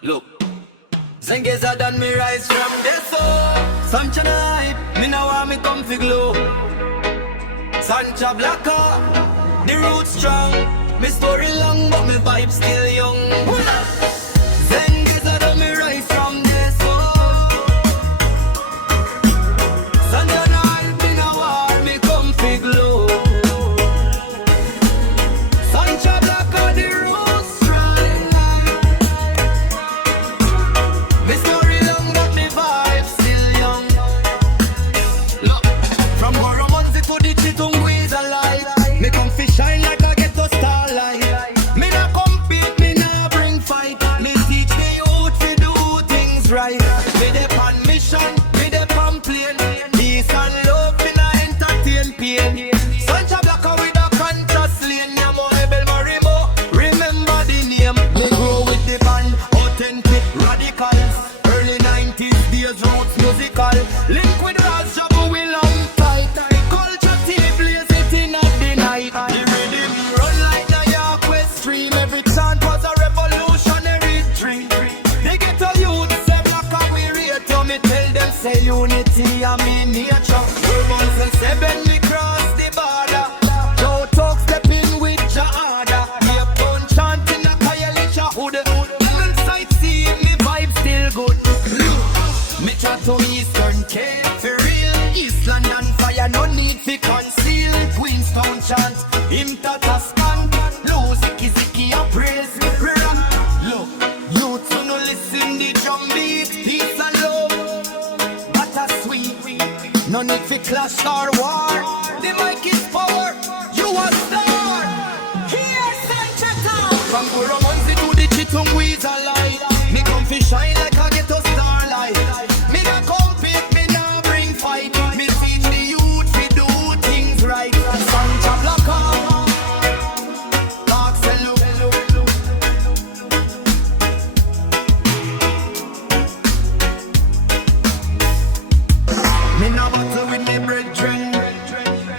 Look, Zengeza done me rise from the soul. Sancha night, me now want me come fi glow. Sancha Blacka, the roots strong. Me story long, but me vibe still young. Zengeza done me rise from the soul. Sancha night, me now want me come fi glow. Sancha Blacka, the roots strong. Me story long, but me vibe still young. Look, from Goromonzi to the Chitungwiza light, me come fi shine like a ghetto starlight. Me nah compete, me nah bring fight. Me teach the youth fi do things right. Me dey on mission, me dey on plane. Peace and love, me nah entertain pain. Sancha Blacka with a conscious lane. Yamo Ebel Marimo, remember the name. Me grow with the band, authentic radicals. Early 90s, days roots musical. Link with Raz Jabu, we long tight. Culture tea blaze it in at the night. The rhythm run like the York West Stream. Every chant was a revolutionary dream. They get a youth, say Blacka we rate. Me tell them say unity and me nature. Urban and seven me cross the border. Joe talk step in with Jahada. Capetown chanting a Kayalisha hood. Even sightseeing me vibe still good. Me chat to Eastern Cape for real. East London fire no need fi conceal. Queenstown chant him tata stand. Lose Ziki a praise me prayer. Look, youths who no listen the drum beat. Peace and love, but a sweet. No need fi clash or war. The mic is power, you a star. Here Sancha Town. From Goromonzi to the Chitungwiza light, me come fi shine like a ghetto starlight. Me nah compete, me nah bring fight. Me teach the youth fi do things right. Sancha Blacka, talk hello. Me nah battle with me bredren.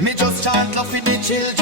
Me just chant love for the children.